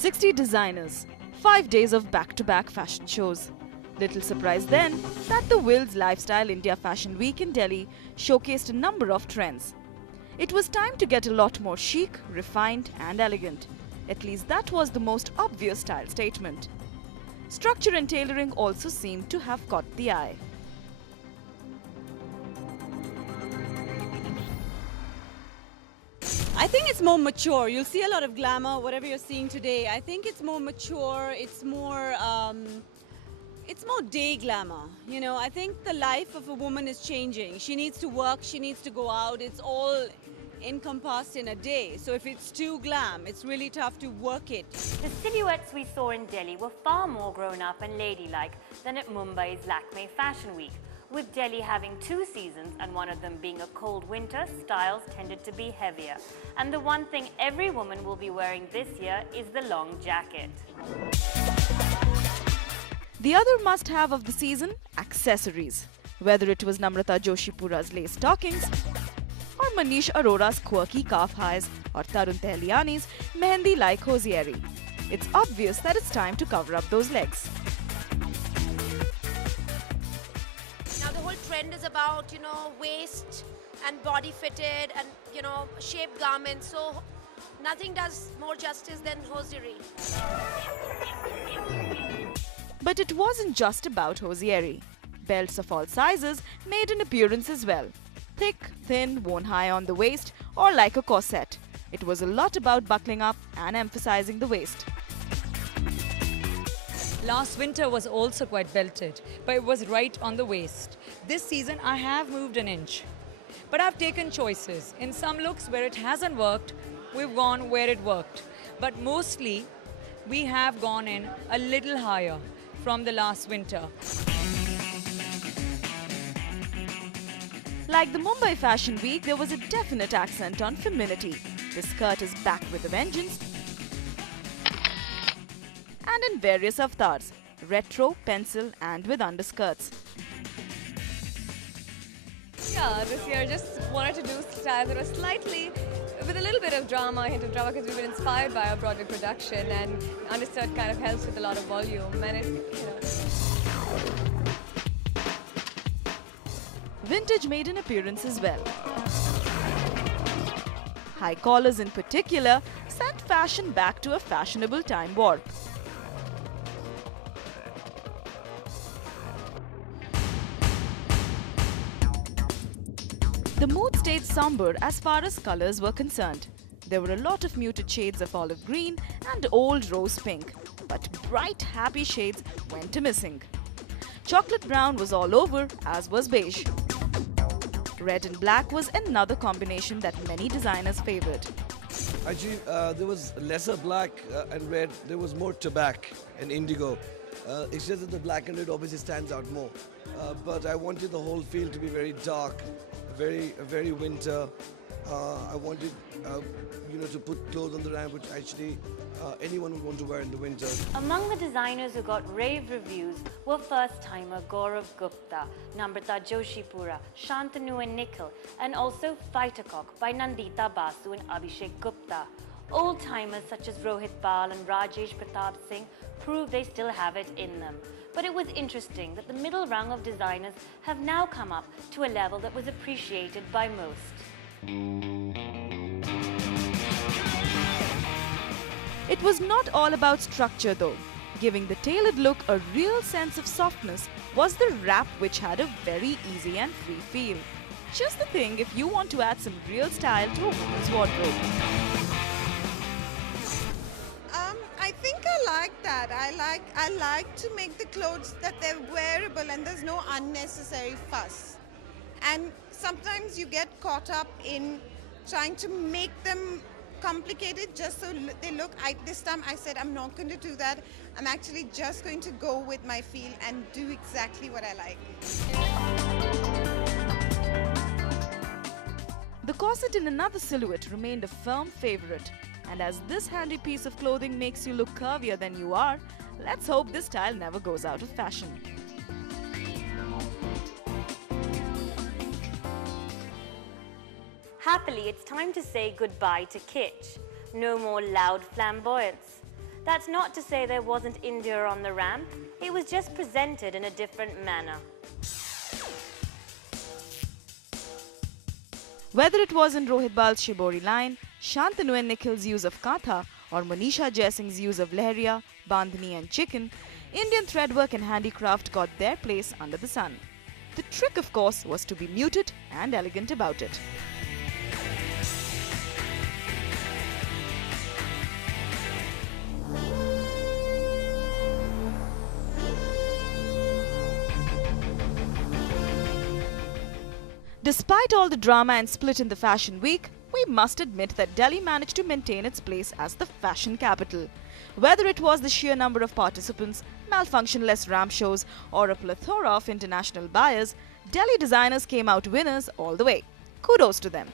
60 designers, 5 days of back-to-back fashion shows. Little surprise then that the Wills Lifestyle India Fashion Week in Delhi showcased a number of trends. It was time to get a lot more chic, refined and elegant. At least that was the most obvious style statement. Structure and tailoring also seemed to have caught the eye. I think it's more mature. You'll see a lot of glamour, whatever you're seeing today. I think it's more mature. It's more day glamour. You know, I think the life of a woman is changing. She needs to work. She needs to go out. It's all encompassed in a day. So if it's too glam, it's really tough to work it. The silhouettes we saw in Delhi were far more grown up and ladylike than at Mumbai's Lakme Fashion Week. With Delhi having 2 seasons and one of them being a cold winter, styles tended to be heavier. And the one thing every woman will be wearing this year is the long jacket. The other must-have of the season, accessories. Whether it was Namrata Joshipura's lace stockings, or Manish Arora's quirky calf highs, or Tarun Tehliani's mehendi-like hosiery. It's obvious that it's time to cover up those legs. Now the whole trend is about, waist and body fitted and, shaped garments. So nothing does more justice than hosiery. But it wasn't just about hosiery. Belts of all sizes made an appearance as well. Thick, thin, worn high on the waist or like a corset. It was a lot about buckling up and emphasizing the waist. Last winter was also quite belted, but it was right on the waist. This season I have moved an inch. But I've taken choices. In some looks where it hasn't worked, we've gone where it worked. But mostly, we have gone in a little higher from the last winter. Like the Mumbai Fashion Week, there was a definite accent on femininity. The skirt is back with a vengeance. And in various avatars, retro, pencil and with underskirts. Yeah, this year just wanted to do styles that were slightly, with a little bit of drama, a hint of drama, because we've been inspired by our Broadway production, and underskirt kind of helps with a lot of volume, and Vintage made an appearance as well. High collars in particular sent fashion back to a fashionable time warp. The mood stayed somber as far as colors were concerned. There were a lot of muted shades of olive green and old rose pink, but bright, happy shades went missing. Chocolate brown was all over, as was beige. Red and black was another combination that many designers favored. Actually, there was lesser black and red. There was more tobacco and indigo. It's just that the black and red obviously stands out more. But I wanted the whole field to be very dark, very winter. I wanted, to put clothes on the ramp which actually anyone would want to wear in the winter. Among the designers who got rave reviews were first-timer Gaurav Gupta, Namrata Joshipura, Shantanu and Nikhil, and also Fighter Cock by Nandita Basu and Abhishek Gupta. Old-timers such as Rohit Bal and Rajesh Pratap Singh proved they still have it in them. But it was interesting that the middle rung of designers have now come up to a level that was appreciated by most. It was not all about structure though. Giving the tailored look a real sense of softness was the wrap, which had a very easy and free feel. Just the thing if you want to add some real style to a woman's wardrobe. I think I like that. I like to make the clothes that they're wearable and there's no unnecessary fuss. And sometimes you get caught up in trying to make them complicated just so they look. This time I said I'm not going to do that. I'm actually just going to go with my feel and do exactly what I like. The corset in another silhouette remained a firm favorite. And as this handy piece of clothing makes you look curvier than you are, let's hope this style never goes out of fashion. Happily, it's time to say goodbye to kitsch. No more loud flamboyance. That's not to say there wasn't India on the ramp, it was just presented in a different manner. Whether it was in Rohit Bal's Shibori line, Shantanu and Nikhil's use of Katha, or Manisha Jaisingh's use of Lehriya, Bandhani and Chicken, Indian threadwork and handicraft got their place under the sun. The trick, of course, was to be muted and elegant about it. Despite all the drama and split in the Fashion Week, we must admit that Delhi managed to maintain its place as the fashion capital. Whether it was the sheer number of participants, malfunction-less ramp shows, or a plethora of international buyers, Delhi designers came out winners all the way. Kudos to them.